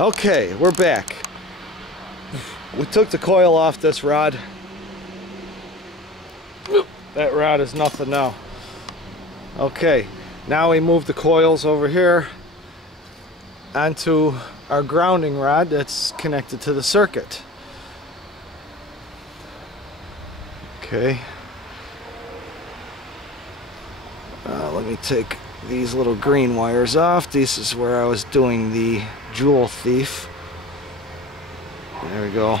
Okay, we're back. We took the coil off this rod. That rod is nothing now. Okay, now we move the coils over here onto our grounding rod that's connected to the circuit. Okay. Let me take these little green wires off. This is where I was doing the jewel thief. There we go.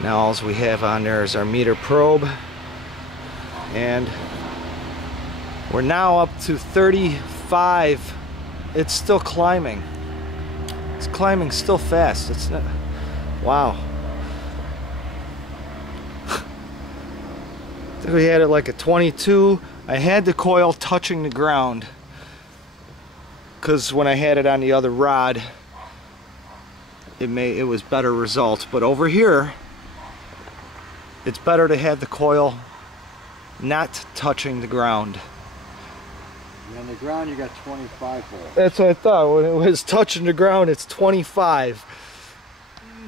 Now all we have on there is our meter probe, and we're now up to 35. It's still climbing. It's climbing still fast. It's not, wow. I think we had it like a 22. I had the coil touching the ground because when I had it on the other rod, it was better results. But over here, it's better to have the coil not touching the ground. And on the ground you got 25 volts. That's what I thought. When it was touching the ground, it's 25.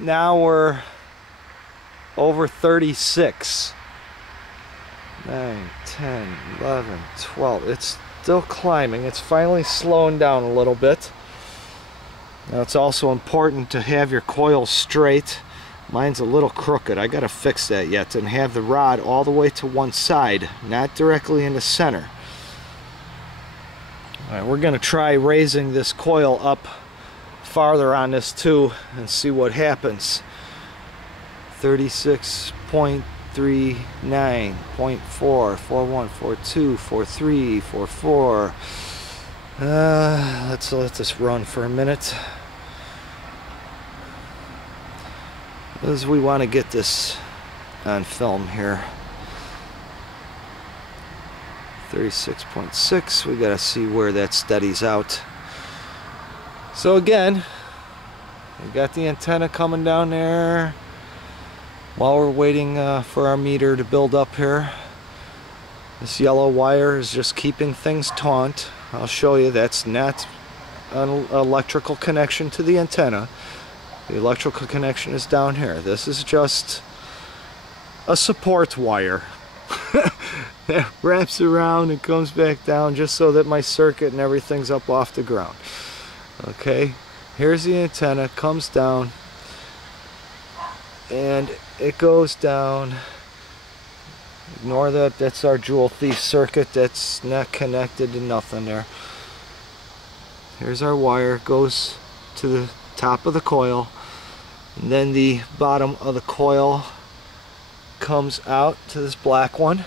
Now we're over 36. 9, 10, 11, 12. It's still climbing. It's finally slowing down a little bit. Now it's also important to have your coil straight. Mine's a little crooked. I gotta fix that yet, and have the rod all the way to one side, not directly in the center. Alright, we're gonna try raising this coil up farther on this too and see what happens. 36.39, 0.4, 41, 42, 43, 44. Let's let this run for a minute. As we want to get this on film here. 36.6. We gotta see where that steadies out. So again, we got the antenna coming down there. While we're waiting for our meter to build up here, this yellow wire is just keeping things taut. I'll show you that's not an electrical connection to the antenna. The electrical connection is down here. This is just a support wire that wraps around and comes back down just so that my circuit and everything's up off the ground. Okay, here's the antenna, comes down, and it goes down. Ignore that, that's our jewel thief circuit. That's not connected to nothing there. Here's our wire, goes to the top of the coil, and then the bottom of the coil comes out to this black one.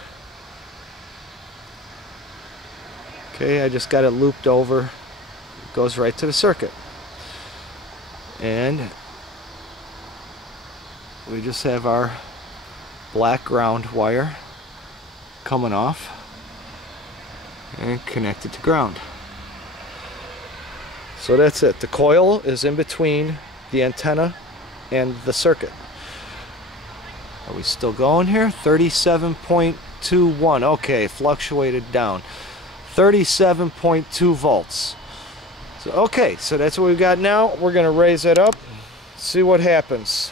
Okay, I just got it looped over. It goes right to the circuit. And we just have our black ground wire coming off and connected to ground. So that's it. The coil is in between the antenna and the circuit. Are we still going here? 37.21. Okay, fluctuated down. 37.2 volts. So okay, so that's what we've got now. We're going to raise it up, see what happens.